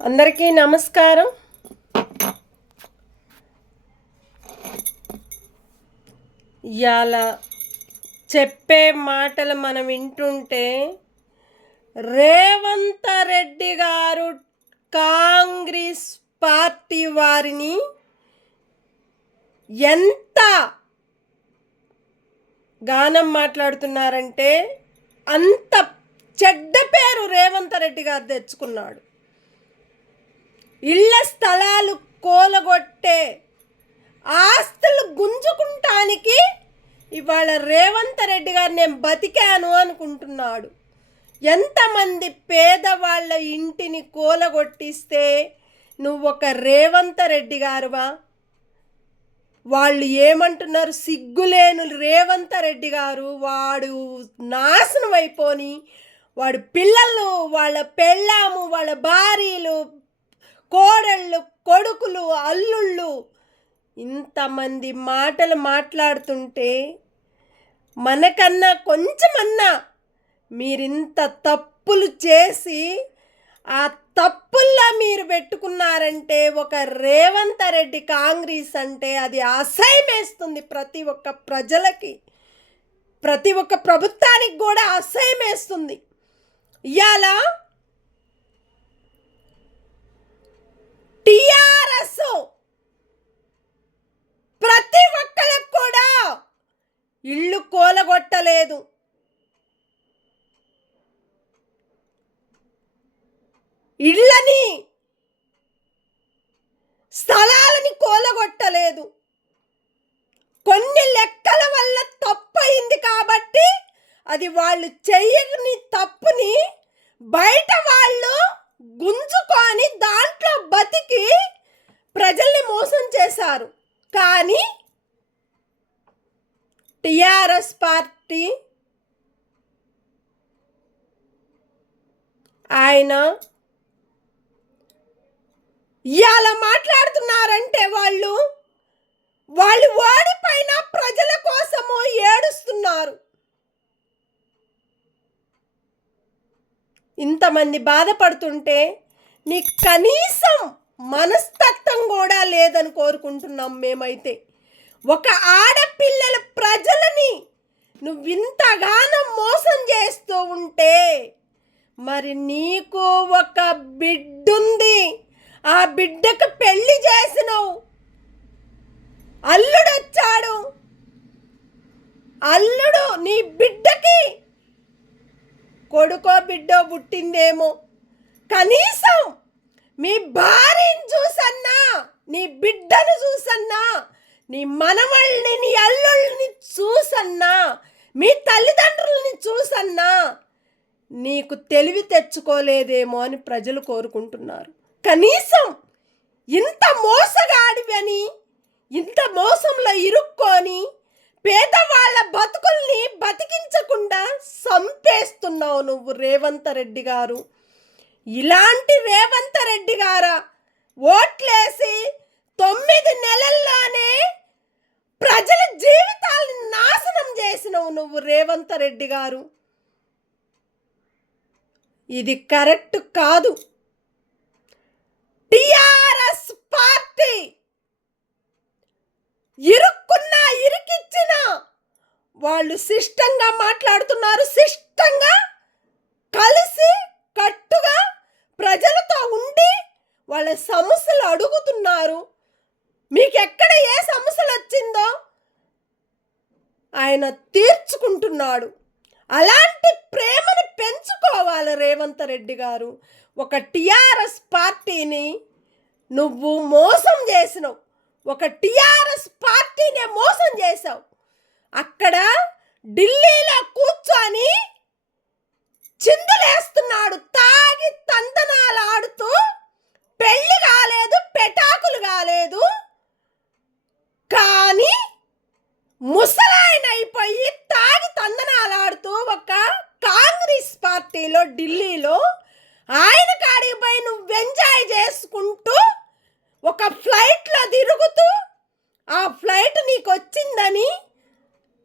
అందరికీ నమస్కారం. ఇవాళ చెప్పే మాటలు మనం వింటుంటే రేవంత్ రెడ్డి గారు కాంగ్రెస్ పార్టీ వారిని ఎంత గానం మాట్లాడుతున్నారంటే అంత చెడ్డ పేరు రేవంత్ రెడ్డి గారు తెచ్చుకున్నాడు. ఇళ్ల స్థలాలు కోలగొట్టే ఆస్తులు గుంజుకుంటానికి ఇవాళ రేవంత్ రెడ్డి గారు నేను బతికాను అనుకుంటున్నాడు. ఎంతమంది పేదవాళ్ళ ఇంటిని కోలగొట్టిస్తే నువ్వు ఒక రేవంత్ రెడ్డి గారువా? వాళ్ళు ఏమంటున్నారు? సిగ్గులేను రేవంత్ రెడ్డి గారు, వాడు నాశనం అయిపోని వాడు పిల్లలు, వాళ్ళ పెళ్ళాము, వాళ్ళ భార్యలు, కోడళ్ళు, కొడుకులు, అల్లుళ్ళు ఇంతమంది మాటలు మాట్లాడుతుంటే మనకన్నా కొంచెమన్నా మీరింత తప్పులు చేసి ఆ తప్పుల్లో మీరు పెట్టుకున్నారంటే ఒక రేవంత్ రెడ్డి కాంగ్రెస్ అంటే అది అసహ్యమేస్తుంది. ప్రతి ఒక్క ప్రజలకి, ప్రతి ఒక్క ప్రభుత్వానికి కూడా అసహ్యమేస్తుంది. ఇవాళ టిఆర్ఎస్ ప్రతి ఒక్కరికి కూడా ఇళ్ళు కోలగొట్టలేదు. ఇళ్ళని, స్థలాలని కోలగొట్టలేదు. కొన్ని లెక్కల వల్ల తప్పు అయింది కాబట్టి అది వాళ్ళు చెయ్యని తప్పుని బయట వాళ్ళు గుంజుకొని దాంట్లో బతికి ప్రజల్ని మోసం చేశారు. కానీ టిఆర్ఎస్ పార్టీ ఆయన ఇవాళ మాట్లాడుతున్నారంటే వాళ్ళు ఓడిపోయిన ప్రజల కోసము ఏడుస్తున్నారు. ఇంతమంది బాధపడుతుంటే నీకు కనీసం మనస్తత్వం కూడా లేదని కోరుకుంటున్నాం మేమైతే. ఒక ఆడపిల్లల ప్రజలని నువ్వు ఇంతగానో మోసం చేస్తూ ఉంటే మరి నీకు ఒక బిడ్డుంది, ఆ బిడ్డకు పెళ్లి చేసినావు, అల్లుడు వచ్చాడు, అల్లుడు నీ బిడ్డకి కొడుకో బిడ్డో పుట్టిందేమో, కనీసం మీ భార్యని చూసన్నా, నీ బిడ్డను చూసన్నా, నీ మనవల్ని, నీ అల్లుల్ని చూసన్నా, మీ తల్లిదండ్రులని చూసన్నా నీకు తెలివి తెచ్చుకోలేదేమో అని ప్రజలు కోరుకుంటున్నారు. కనీసం ఇంత మోసగాడివని, ఇంత మోసంలో ఇరుక్కొని పేదవాళ్ళ బతుకుల్ని బతికించకుండా సంపేస్తున్నావు నువ్వు రేవంత్ రెడ్డి గారు. ఇలాంటి రేవంత్ రెడ్డి గారా ఓట్లేసి 9 నెలల్లోనే ప్రజల జీవితాలను నాశనం చేసినావు నువ్వు రేవంత్ రెడ్డి గారు. ఇది కరెక్ట్ కాదు. టిఆర్ఎస్ పార్టీ ఇరుక్కున్నా ఇరికిచ్చినా వాళ్ళు శిష్టంగా మాట్లాడుతున్నారు, శిష్టంగా కలిసి కట్టుగా ప్రజలతో ఉండి వాళ్ళ సమస్యలు అడుగుతున్నారు. మీకు ఎక్కడ ఏ సమస్యలు వచ్చిందో ఆయన తీర్చుకుంటున్నాడు. అలాంటి ప్రేమను పెంచుకోవాలి రేవంత్ రెడ్డి గారు. ఒక టిఆర్ఎస్ పార్టీని నువ్వు మోసం చేసినావు, ఒక టిఆర్ఎస్ పార్టీనే మోసం చేశావు. అక్కడ ఢిల్లీలో కూర్చొని చిందులేస్తున్నాడు, తాగి తందనాలు ఆడుతూ. పెళ్లి కాలేదు, పెటాకులు కాలేదు, కానీ ముసలాయన అయిపోయి తాగి తందనాలు ఆడుతూ ఒక కాంగ్రెస్ పార్టీలో ఢిల్లీలో ఆయన కాడికి పోయి నువ్వు ఎంజాయ్ చేసుకుంటూ ఒక ఫ్లైట్లో తిరుగుతూ ఆ ఫ్లైట్ నీకు వచ్చిందని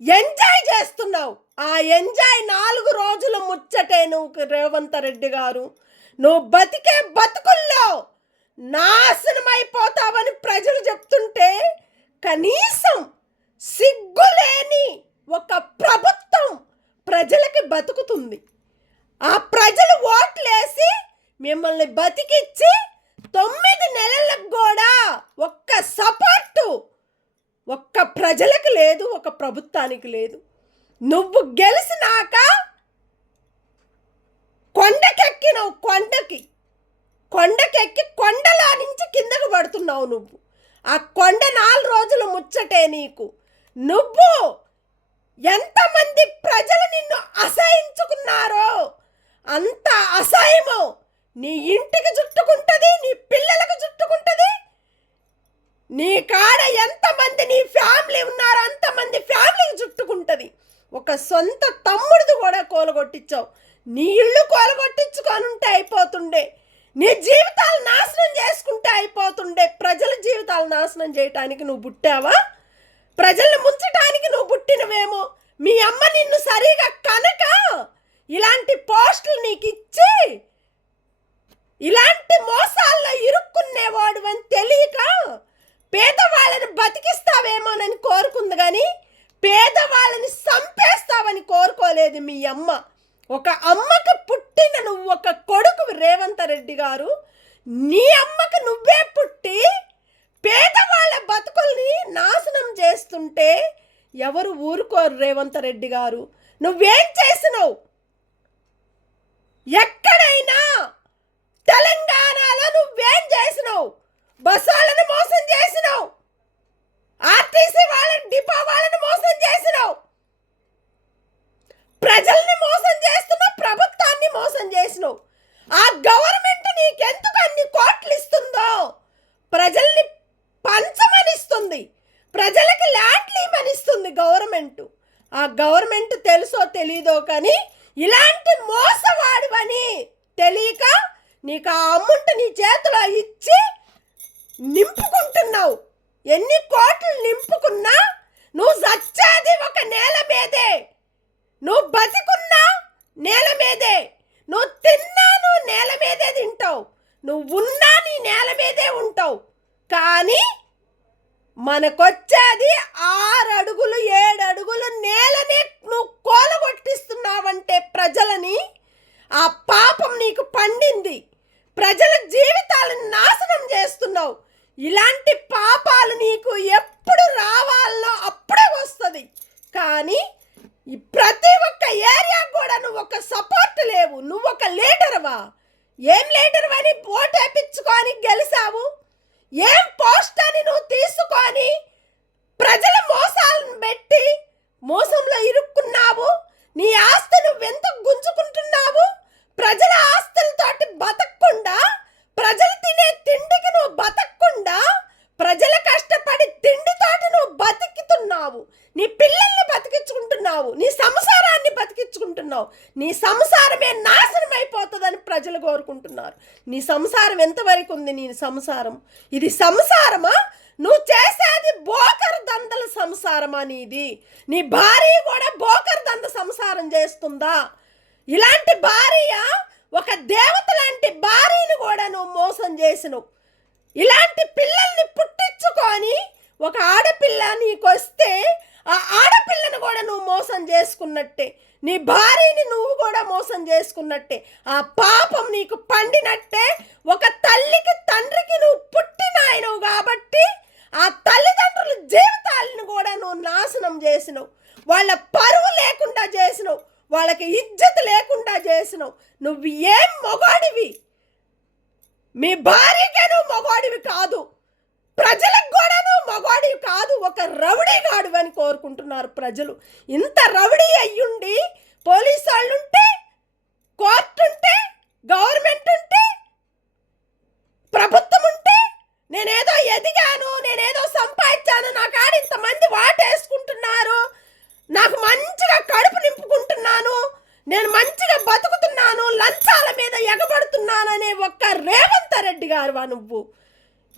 ఎంజాయ్ చేస్తున్నావు. ఆ ఎంజాయ్ 4 రోజుల ముచ్చటే నువ్వు రేవంత్ రెడ్డి గారు. నువ్వు బతికే బతుకుల్లో నాశనమైపోతావని ప్రజలు చెప్తుంటే కనీసం సిగ్గులేని ఒక ప్రభుత్వం ప్రజలకి బతుకుతుంది. ఆ ప్రజలు ఓట్లేసి మిమ్మల్ని బతికిచ్చి 9 నెలలకు కూడా ఒక్క సపోర్టు ఒక్క ప్రజలకు లేదు, ఒక ప్రభుత్వానికి లేదు. నువ్వు గెలిచినాక కొండకెక్కినావు, కొండకెక్కి కొండలా నుంచి కిందకు పడుతున్నావు. నువ్వు ఆ కొండ 4 రోజులు ముచ్చటే నీకు. నువ్వు ఎంతమంది ప్రజలు నిన్ను అసహించుకున్నారో అంత అసహ్యము నీ ఇంటికి చుట్టుకుంటుంది, నీ పిల్లలకు చుట్టుకుంటుంది. నీ కాడ ఎంతమంది నీ ఫ్యామిలీ ఉన్నారో అంతమంది ఫ్యామిలీకి చుట్టుకుంటుంది. ఒక సొంత తమ్ముడిది కూడా కోలగొట్టించావు. నీ ఇల్లు కోలగొట్టించుకొని ఉంటే అయిపోతుండే, నీ జీవితాలు నాశనం చేసుకుంటే అయిపోతుండే. ప్రజల జీవితాలు నాశనం చేయటానికి నువ్వు పుట్టావా? ప్రజల్ని ముంచటానికి నువ్వు పుట్టినవేమో. మీ అమ్మ నిన్ను సరిగా కనుక ఇలాంటి పోస్టులు నీకు ఇచ్చి ఇలాంటి మోసాల్లో ఇరుక్కునేవాడు అని తెలియక పేదవాళ్ళని బతికిస్తావేమోనని కోరుకుంది, కానీ పేదవాళ్ళని చంపేస్తావని కోరుకోలేదు మీ అమ్మ. ఒక అమ్మకు పుట్టిన నువ్వు ఒక కొడుకు రేవంత్ రెడ్డి గారు, నీ అమ్మకు నువ్వే పుట్టి పేదవాళ్ళ బతుకుల్ని నాశనం చేస్తుంటే ఎవరు ఊరుకోరు. రేవంత్ రెడ్డి గారు నువ్వేం చేసినావు? ఎక్కడైనా తెలంగాణలో నువ్వేం చేసినావు? బస్సులను మోసం చేసినావు, ఆర్టీసీ వాళ్ళని, డిపో వాళ్ళని మోసం చేసినావు, ప్రజల్ని మోసం చేస్తున్నావు, ప్రభుత్వాన్ని మోసం చేసినావు. ఆ గవర్నమెంట్ నీకెందుకు అన్ని కోట్లు ఇస్తుందో? ప్రజల్ని పంచమనిస్తుంది, ప్రజలకి ల్యాండ్లు ఇవ్వనిస్తుంది గవర్నమెంట్. ఆ గవర్నమెంట్ తెలుసో తెలీదో కానీ ఇలాంటి మోసవాడివని తెలియక నీకు ఆ అమౌంట్ నీ చేతిలో ఇచ్చి నింపుకుంటున్నావు. ఎన్ని కోట్లు నింపుకున్నా నువ్వు చచ్చేది ఒక నేల మీదే, నువ్వు బతికున్నా నేల మీదే, నువ్వు తిన్నా నువ్వు నేల మీదే తింటావు, నువ్వు ఉన్నా నీ నేల మీదే ఉంటావు. కానీ మనకొచ్చేది 6 అడుగులు 7 అడుగులు నేలని నువ్వు కోలగొట్టిస్తున్నావంటే ప్రజలని. ఆ పాపం నీకు పండింది. ప్రజల జీవితాలను నాశనం చేస్తున్నావు. ఇలాంటి పాపాలు నీకు ఎప్పుడు రావాలో అప్పుడే వస్తుంది. కానీ ప్రతి ఒక్క ఏరియా కూడా నువ్వు ఒక సపోర్ట్ లేవు. నువ్వు ఒక లీడర్వా? ఏం లీడర్ అని ఓటు వేయించుకొని గెలిచావు? ఏం పోస్ట్ అని నువ్వు తీసుకొని ప్రజల మోసాలను పెట్టి మోసంలో ఇరుక్కున్నావు? నీ ఆస్తి నువ్వెందుకు గుంజుకుంటున్నావు? ప్రజల ఆస్తులతోటి బతకకుండా, ప్రజలు తినే తిండికి నువ్వు బతకకుండా, ప్రజల కష్టపడి తిండితోటి నువ్వు బతికితున్నావు. నీ పిల్లల్ని బతికించుకుంటున్నావు, నీ సంసారాన్ని బతికించుకుంటున్నావు. నీ సంసారమే నాశనం అయిపోతుందని ప్రజలు కోరుకుంటున్నారు. నీ సంసారం ఎంతవరకు ఉంది? నీ సంసారం ఇది సంసారమా? నువ్వు చేసేది బోకర్ దందల సంసారమా నీది? నీ భార్య కూడా బోకర్ దంద సంసారం చేస్తుందా? ఇలాంటి భార్య, ఒక దేవత లాంటి భార్యను కూడా నువ్వు మోసం చేసినావు. ఇలాంటి పిల్లల్ని పుట్టించుకొని ఒక ఆడపిల్ల నీకు వస్తే ఆ ఆడపిల్లను కూడా నువ్వు మోసం చేసుకున్నట్టే, నీ భార్యని నువ్వు కూడా మోసం చేసుకున్నట్టే. ఆ పాపం నీకు పండినట్టే. ఒక తల్లికి తండ్రికి నువ్వు పుట్టినాయనవు కాబట్టి ఆ తల్లిదండ్రుల జీవితాలను కూడా నువ్వు నాశనం చేసినావు. వాళ్ళ పరువు లేకుండా చేసినావు, వాళ్ళకి ఇజ్జత్ లేకుండా చేసినావు. నువ్వు ఏం మొగాడివి? మీ భార్యకే నువ్వు మొగాడివి కాదు, ప్రజలకు కూడా నువ్వు మగవాడివి కాదు, ఒక రౌడీ గాడు అని కోరుకుంటున్నారు ప్రజలు. ఇంత రౌడీ అయ్యుండి పోలీసు వాళ్ళు ఉంటే, కోర్టు ఉంటే, గవర్నమెంట్ ఉంటే, ప్రభుత్వం ఉంటే, నేనేదో ఎదిగాను, నేనేదో సంపాదించాను, నా కాడ ఇంతమంది వాటేసుకుంటున్నారు, నాకు మంచిగా కడుపు నింపుకుంటున్నాను, నేను మంచిగా బతుకుతున్నాను, లంచాల మీద ఎగబడుతున్నాననే ఒక్క రేవంత్ రెడ్డి గారువా నువ్వు?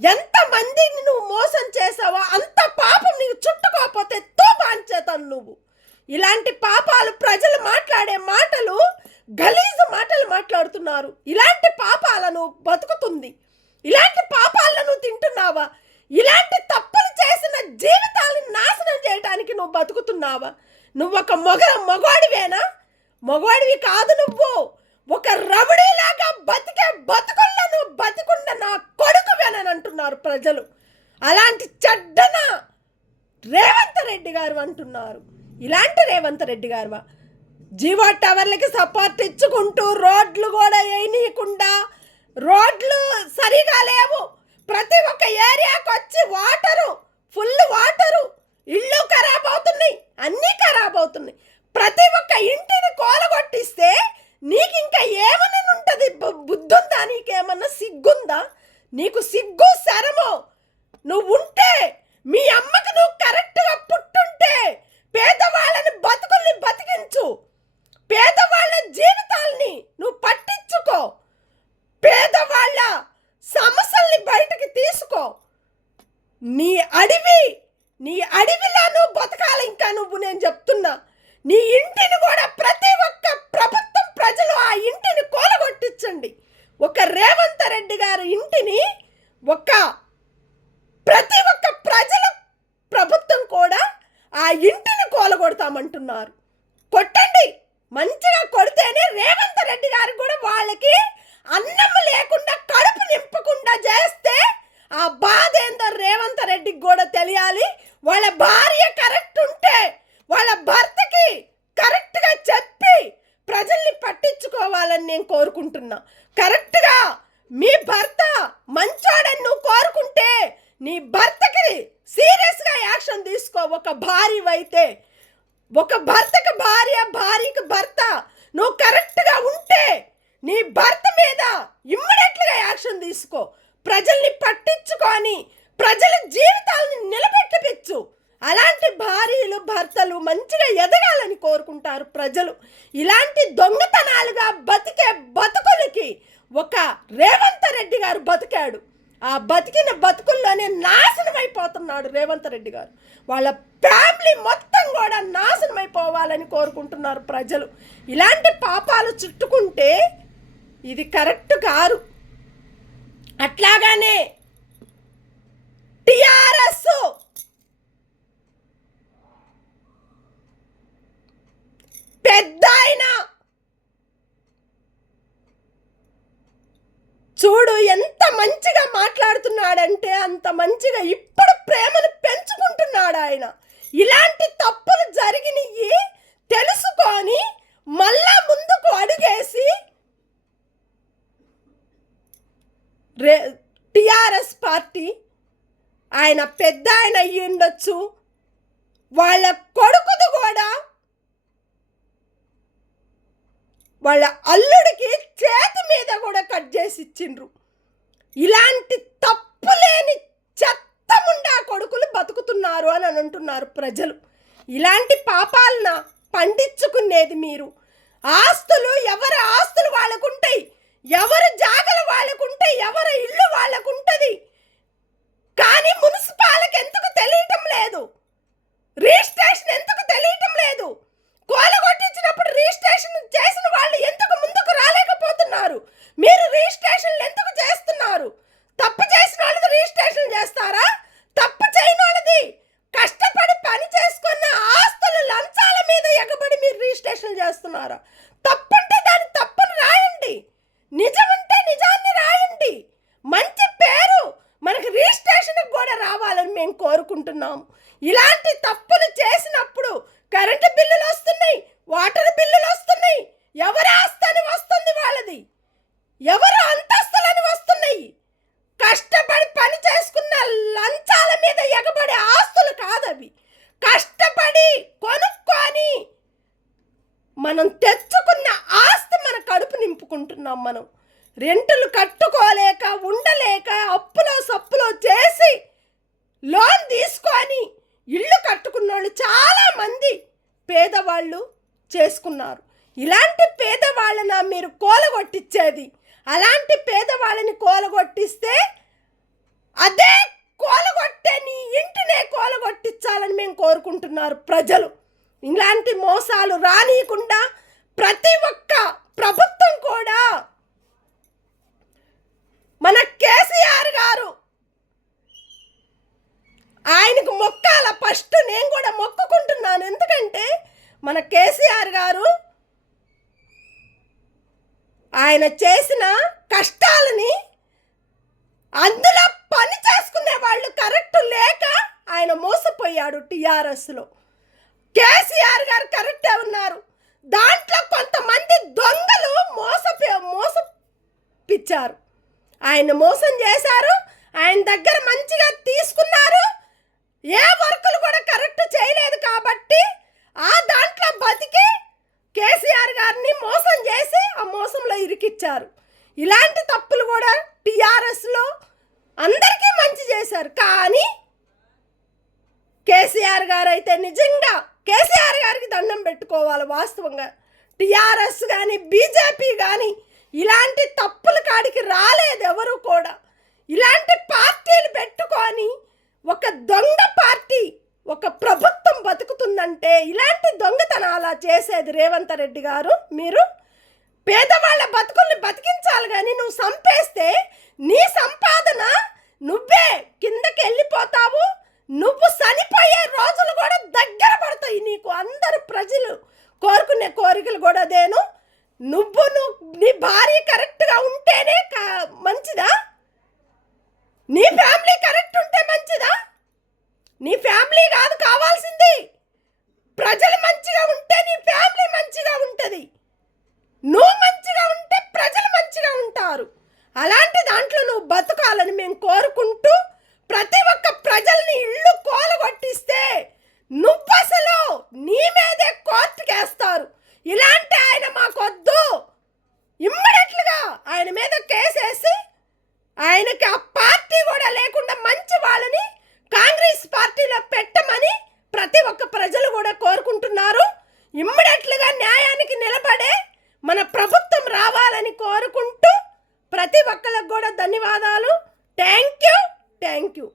ఎంతమందిని నువ్వు మోసం చేసావో అంత పాపం నీకు చుట్టుకోకపోతే తోపాంచేతాను. నువ్వు ఇలాంటి పాపాలు ప్రజలు మాట్లాడే మాటలు గలీజు మాటలు మాట్లాడుతున్నారు. ఇలాంటి పాపాలను బతుకుతుంది, ఇలాంటి పాపాలను తింటున్నావా? ఇలాంటి తప్పులు చేసిన జీవితాలను నాశనం చేయడానికి నువ్వు బతుకుతున్నావా? నువ్వు ఒక మగవాడివేనా? మగవాడివి కాదు, నువ్వు ఒక రౌడీలాగా బతికే బతుకుల్లో నువ్వు బతికుండ నా కొడుకువేనని అంటున్నారు ప్రజలు. అలాంటి చెడ్డన రేవంత్ రెడ్డి గారు అంటున్నారు. ఇలాంటి రేవంత్ రెడ్డి గారువా? జీవో టవర్లకి సపోర్ట్ ఇచ్చుకుంటూ రోడ్లు కూడా వేయనీయకుండా, రోడ్లు సరిగా లేవు, ప్రతి ఒక్క ఏరియాకి వచ్చి ఫుల్ వాటరు, ఇళ్ళు ఖరాబ్ అవుతున్నాయి, అన్నీ ఖరాబ్ అవుతున్నాయి. ప్రతి ఒక్క ఇంటిని కోలగొట్టిస్తే నీకు ఇంకా ఏమని ఉంటుంది? బుద్ధుందా? నీకేమన్నా సిగ్గుందా? నీకు సిగ్గు శరమో నువ్వు ఉంటే, మీ అమ్మకు నువ్వు కరెక్ట్గా పుట్టుంటే పేదవాళ్ళని బతుకుల్ని బతికించు, పేదవాళ్ళ జీవితాల్ని నువ్వు పట్టించుకో, పేదవాళ్ళ సమస్యల్ని బయటకు తీసుకో. నీ అడవిలా నువ్వు బతకాలి. ఇంకా నేను చెప్తున్నా, నీ ఇంటిని కూడా ప్రతి ఒక్క ప్రభుత్వం ప్రజలు ఆ ఇంటిని కూలగొట్టించండి. ఒక రేవంత్ రెడ్డి గారి ఇంటిని ప్రతి ఒక్క ప్రజలు ప్రభుత్వం కూడా ఆ ఇంటిని కూలగొడతామంటున్నారు. కొట్టండి, మంచిగా కొడితేనే రేవంత్ రెడ్డి గారు కూడా వాళ్ళకి అన్నం లేకుండా కడుపు నింపకుండా చేస్తే ఆ బాధ ఏందో రేవంత్ రెడ్డికి కూడా తెలియాలి. వాళ్ళ భార్య కరెక్ట్ ఉంటే వాళ్ళ భర్తకి కరెక్ట్గా చెప్పి ప్రజల్ని పట్టించుకోవాలని నేను కోరుకుంటున్నా. కరెక్ట్గా మీ భర్త మంచోడని నువ్వు కోరుకుంటే నీ భర్తకి సీరియస్గా యాక్షన్ తీసుకో. ఒక భార్యవైతే, ఒక భర్తకి భార్య, భార్యకి భర్త, నువ్వు కరెక్ట్గా ఉంటే నీ భర్త మీద ఇమ్మీడియట్గా యాక్షన్ తీసుకో. ప్రజల్ని పట్టించుకొని ప్రజల జీవితాలను నిలబెట్టిపించు. అలాంటి భార్యలు భర్తలు మంచిగా ఎదగాలని కోరుకుంటారు ప్రజలు. ఇలాంటి దొంగతనాలుగా బతికే బతుకులకి ఒక రేవంత్ రెడ్డి గారు బతికాడు. ఆ బతికిన బతుకుల్లోనే నాశనం అయిపోతున్నాడు రేవంత్ రెడ్డి గారు. వాళ్ళ ఫ్యామిలీ మొత్తం కూడా నాశనం అయిపోవాలని కోరుకుంటున్నారు ప్రజలు. ఇలాంటి పాపాలు చుట్టుకుంటే ఇది కరెక్ట్ కాదు. అట్లాగానే టిఆర్ఎస్ పెద్ద ఆయన చూడు ఎంత మంచిగా మాట్లాడుతున్నాడంటే అంత మంచిగా ఇప్పుడు ప్రేమను పెంచుకుంటున్నాడు ఆయన. ఇలాంటి తప్పులు జరిగినవి తెలుసుకొని మళ్ళా ముందుకు అడుగేసి టిఆర్ఎస్ పార్టీ ఆయన పెద్ద ఆయన అయ్యి ఉండొచ్చు, వాళ్ళ కొడుకుది కూడా వాళ్ళ అల్లుడికి చేతి మీద కూడా కట్ చేసి ఇచ్చిండ్రు. ఇలాంటి తప్పులేని చెత్తముండా కొడుకులు బతుకుతున్నారు అని అంటున్నారు ప్రజలు. ఇలాంటి పాపాలను పండించుకునేది మీరు. ఆస్తులు ఎవరి ఆస్తులు వాళ్ళకుంటాయి, ఎవరి జాగలు వాళ్ళకుంటాయి, ఎవరి ఇల్లు వాళ్ళకుంటుంది. కానీ మున్సిపాలిటీకి ఎందుకు తెలియటం లేదు? రిజిస్ట్రేషన్ ఎందుకు తెలియటం లేదు? కోలగొట్టించినప్పుడు రిజిస్ట్రేషన్ చేసిన వాళ్ళు ఎందుకు ముందుకు రాలేకపోతున్నారు? మీరు రిజిస్ట్రేషన్లు ఎందుకు చేస్తున్నారు? తప్పు చేసిన వాళ్ళది రిజిస్ట్రేషన్ చేస్తారా? తప్పు చేయని వాళ్ళది కష్టపడి పని చేసుకున్న ఆస్తులు లంచాల మీద ఎగబడి మీరు రిజిస్ట్రేషన్ చేస్తున్నారా? తప్పుంటే దాని తప్పును రాయండి, నిజముంటే నిజాన్ని రాయండి. మంచి పేరు మనకి రిజిస్ట్రేషన్కి కూడా రావాలని మేము కోరుకుంటున్నాము. ఇలాంటి తప్పులు చేసినప్పుడు కరెంటు బిల్లులు వస్తున్నాయి, వాటర్ బిల్లులు వస్తున్నాయి. ఎవరి ఆస్తని వస్తుంది వాళ్ళది, ఎవరు అంతస్తులని వస్తున్నాయి. కష్టపడి పని చేసుకున్న లంచాల మీద ఎగబడే ఆస్తులు కాదవి. కష్టపడి కొనుక్కొని మనం తెచ్చుకున్న ఆస్తి మన కడుపు నింపుకుంటున్నాం. మనం రెంటులు కట్టుకోలేక ఉండలేక అప్పులో సప్పులో చేసి లోన్ తీసుకొని ఇల్లు కట్టుకున్న వాళ్ళు చాలామంది పేదవాళ్ళు చేసుకున్నారు. ఇలాంటి పేదవాళ్ళన మీరు కోలగొట్టించేది? అలాంటి పేదవాళ్ళని కోలగొట్టిస్తే అదే కోలగొట్టే నీ ఇంటినే కోలగొట్టించాలని మేము కోరుకుంటున్నారు ప్రజలు. ఇలాంటి మోసాలు రానియకుండా ప్రతి ఒక్క ప్రభుత్వం కూడా మన కేసీఆర్ గారు ఆయనకు మొక్కాల. ఫస్ట్ నేను కూడా మొక్కుకుంటున్నాను. ఎందుకంటే మన కేసీఆర్ గారు ఆయన చేసిన కష్టాలని అందులో పని చేసుకునే వాళ్ళు కరెక్ట్ లేక ఆయన మోసపోయాడు. టీఆర్ఎస్లో కేసీఆర్ గారు కరెక్టే ఉన్నారు. దాంట్లో కొంతమంది దొంగలు మోసపిచ్చారు. ఆయన మోసం చేశారు. ఆయన దగ్గర మంచిగా తీసుకున్నారు. ఏ వర్కులు కూడా కరెక్ట్ చేయలేదు కాబట్టి ఆ దాంట్లో బతికి కేసీఆర్ గారిని మోసం చేసి ఆ మోసంలో ఇరికిచ్చారు. ఇలాంటి తప్పులు కూడా టీఆర్ఎస్లో అందరికీ మంచి చేశారు. కానీ కేసీఆర్ గారు అయితే నిజంగా కేసీఆర్ గారికి దండం పెట్టుకోవాలి. వాస్తవంగా టీఆర్ఎస్ కానీ బీజేపీ కానీ ఇలాంటి తప్పుల కాడికి రాలేదు ఎవరు కూడా. ఇలాంటి పార్టీలు పెట్టుకొని ఒక దొంగ పార్టీ ఒక ప్రభుత్వం బతుకుతుందంటే ఇలాంటి దొంగతనాలా చేసేది రేవంత్ రెడ్డి గారు. మీరు పేదవాళ్ళ బతుకుల్ని బతికించాలి కానీ నువ్వు సంపేస్తే నీ సంపాదన నువ్వే కిందకి వెళ్ళిపోతావు. నువ్వు చనిపోయే రోజులు కూడా దగ్గర పడతాయి నీకు. అందరు ప్రజలు కోరుకునే కోరికలు కూడా అదేను. నువ్వు నీ భార్య కరెక్ట్గా ఉంటేనే మంచిదా? నీ ఫ్యామిలీ కరెక్ట్ ఉంటే మంచిదా? నీ ఫ్యామిలీ కాదు కావాల్సింది. ప్రజలు మంచిగా ఉంటే నీ ఫ్యామిలీ మంచిగా ఉంటుంది. నువ్వు మంచిగా ఉంటే ప్రజలు మంచిగా ఉంటారు. అలాంటి దాంట్లో నువ్వు బతకాలని మేము కోరుకుంటూ ప్రతి ఒక్క ప్రజల్ని ఇళ్ళు కోలగొట్టిస్తే నువ్వు అసలు నీ మీదే కోర్టుకి వేస్తారు. ఇలాంటి ఆయన మాకొద్దు. ఇమ్మీడియట్లుగా ఆయన మీద కేసేసి ఆయనకి ఆ పార్టీ కూడా లేకుండా మంచి వాళ్ళని కాంగ్రెస్ పార్టీలో పెట్టమని ప్రతి ఒక్క ప్రజలు కూడా కోరుకుంటున్నారు. ఇమ్మీడియట్లుగా న్యాయానికి నిలబడే మన ప్రభుత్వం రావాలని కోరుకుంటూ ప్రతి ఒక్కరికి కూడా ధన్యవాదాలు. Thank you.